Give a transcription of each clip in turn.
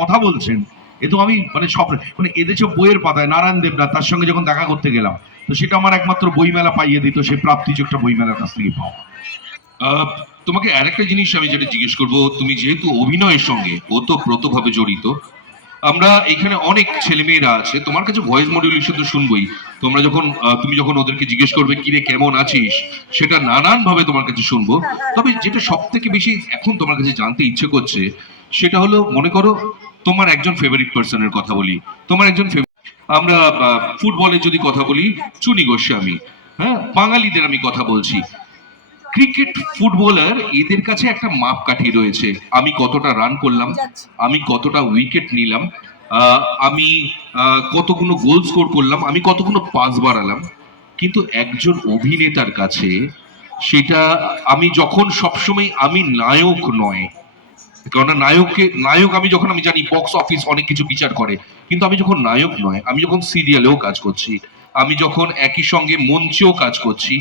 কথা বলছেন, এ তো আমি মানে সব মানে এদেশে বইয়ের পাতায় নারায়ণ দেবনাথ তার সঙ্গে যখন দেখা করতে গেলাম, তো সেটা আমার একমাত্র বইমেলা পাইয়ে দিত, সেই প্রাপ্তিযোগটা বইমেলার কাছ থেকে পাওয়া। আহ, তোমাকে আরেকটা জিনিস আমি যেটা জিজ্ঞেস করব, তুমি যেহেতু অভিনয়ের সঙ্গে ওতপ্রোতভাবে জড়িত, আমরা এখানে অনেক ছেলেমেয়েরা আছে, তোমার কাছে ভয়েস মডুলেশন তো শুনবোই। তুমি যখন ওদেরকে জিজ্ঞেস করবে কিরে কেমন আছিস, সেটা নানান ভাবে তোমার কাছে শুনবো। তবে যেটা সব থেকে বেশি এখন তোমার কাছে জানতে ইচ্ছে করছে, সেটা হলো, মনে করো তোমার একজন ফেভারিট পার্সনের কথা বলি, তোমার একজন আমরা ফুটবলের যদি কথা বলি, চুনি গোস্বামী। হ্যাঁ, বাঙালিদের আমি কথা বলছি। ক্রিকেট ফুটবলার এদের কাছে একটা মাপকাঠি রয়েছে, আমি কতটা রান করলাম, আমি কতটা উইকেট নিলাম, আমি কতগুলো গোল স্কোর করলাম, আমি কতগুলো পাস বাড়ালাম। কিন্তু একজন অভিনেতার কাছে সেটা, আমি যখন সবসময় আমি নায়ক নয়, কারণ নায়ক আমি যখন, আমি জানি বক্স অফিস অনেক কিছু বিচার করে, কিন্তু আমি যখন নায়ক নয়, আমি যখন সিরিয়ালেও কাজ করছি, আমি যখন একই সঙ্গে মঞ্চেও কাজ করছি,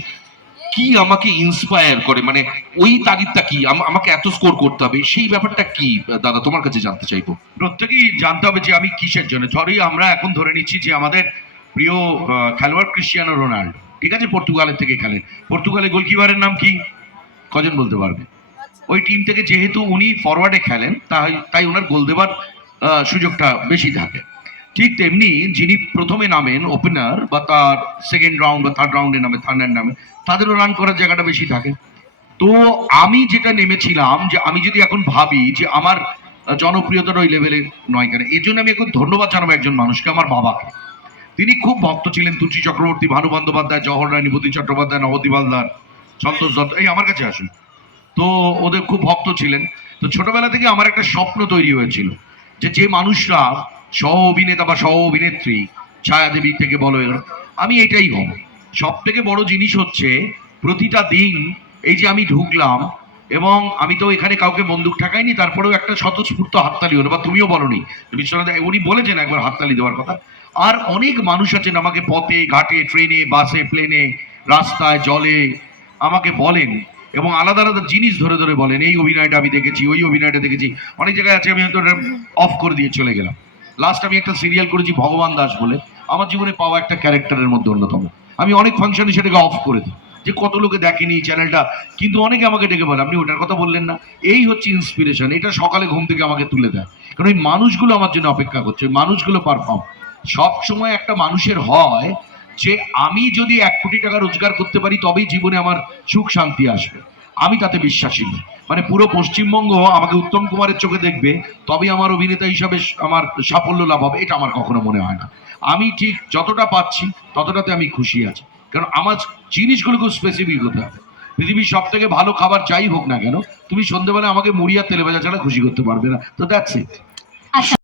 কি আমাকে ইন্সপায়ার করে, মানে ওই তাগিদটা কি, আমাকে এত স্কোর করতে হবে, সেই ব্যাপারটা কি দাদা তোমার কাছে জানতে চাইবো। প্রত্যেকেই জানতে হবে যে আমি কিসের জন্য। ধরি আমরা এখন ধরে নিচ্ছি যে আমাদের প্রিয় খেলোয়াড় ক্রিস্টিয়ানো রোনাল্ডো, ঠিক আছে, পর্তুগালের থেকে খেলেন। পর্তুগালের গোলকিপারের নাম কি, কজন বলতে পারবে? ওই টিম থেকে যেহেতু উনি ফরওয়ার্ডে খেলেন, তাই ওনার গোল দেবার সুযোগটা বেশি থাকে। ঠিক তেমনি যিনি প্রথমে নামেন ওপেনার, বা তার সেকেন্ড রাউন্ড বা থার্ড রাউন্ডে নামে, থার্ড নামে, তাদেরও রান করার জায়গাটা বেশি থাকে। তো আমি যেটা নেমেছিলাম, যে আমি যদি এখন ভাবি যে আমার জনপ্রিয়তার ওই লেভেলে নয় কেন, এই জন্য আমি এখন ধন্যবাদ জানাবো একজন মানুষকে, আমার বাবাকে। তিনি খুব ভক্ত ছিলেন তুলসী চক্রবর্তী, ভানু বন্দ্যোপাধ্যায়, জওহর রানী, বিভূতি চট্টোপাধ্যায়, নবদ্বীপ হালদার, সন্তোষ দত্ত, এই আমার কাছে আসুন। তো ওদের খুব ভক্ত ছিলেন। তো ছোটবেলা থেকে আমার একটা স্বপ্ন তৈরি হয়েছিল যে মানুষরা সহ অভিনেতা বা সহ অভিনেত্রী, ছায়াদেবী থেকে বলো, আমি এটাই হব। সব থেকে বড় জিনিস হচ্ছে প্রতিটা দিন এই যে আমি ঢুকলাম, এবং আমি তো এখানে কাউকে বন্দুক ঠেকাইনি, তারপরেও একটা স্বতঃস্ফূর্ত হাততালি হলো, বা তুমিও বলনি, বিশ্বনাথ উনি বলেছেন একবার হাততালি দেওয়ার কথা। আর অনেক মানুষ আছেন আমাকে পথে ঘাটে, ট্রেনে, বাসে, প্লেনে, রাস্তায়, জলে আমাকে বলেন, এবং আলাদা আলাদা জিনিস ধরে ধরে বলেন, এই অভিনয়টা আমি দেখেছি, ওই অভিনয়টা দেখেছি। অনেক জায়গায় আছে আমি হয়তো অফ করে দিয়ে চলে গেলাম। লাস্ট আমি একটা সিরিয়াল করেছি ভগবান দাস বলে, আমার জীবনে পাওয়া একটা ক্যারেক্টারের মধ্যে অন্যতম। আমি অনেক ফাংশনে সেটাকে অফ করে দিই, যে কত লোকে দেখেনি চ্যানেলটা, কিন্তু অনেকে আমাকে ডেকে বলে আপনি ওটার কথা বললেন না। এই হচ্ছে ইন্সপিরেশন, এটা সকালে ঘুম থেকে আমাকে তুলে দেয়, কারণ ওই মানুষগুলো আমার জন্য অপেক্ষা করছে, ওই মানুষগুলো পারফর্ম। সব সময় একটা মানুষের হয় যে আমি যদি 1 কোটি টাকা রোজগার করতে পারি তবেই জীবনে আমার সুখ শান্তি আসবে। আমি তাতে বিশ্বাসী নই। মানে পুরো পশ্চিমবঙ্গ আমাকে উত্তম কুমারের চোখে দেখবে তবেই আমার অভিনেতা হিসাবে আমার সাফল্য লাভ হবে, এটা আমার কখনো মনে হয় না। আমি ঠিক যতটা পাচ্ছি ততটাতে আমি খুশি আছি, কারণ আমার জিনিসগুলো খুব স্পেসিফিক হতে হবে। পৃথিবীর সব থেকে ভালো খাবার যাই হোক না কেন, তুমি সন্ধ্যেবেলা আমাকে মুড়ি আর তেলে ভাজা ছাড়া খুশি করতে পারবে না। তো দ্যাটস ইট।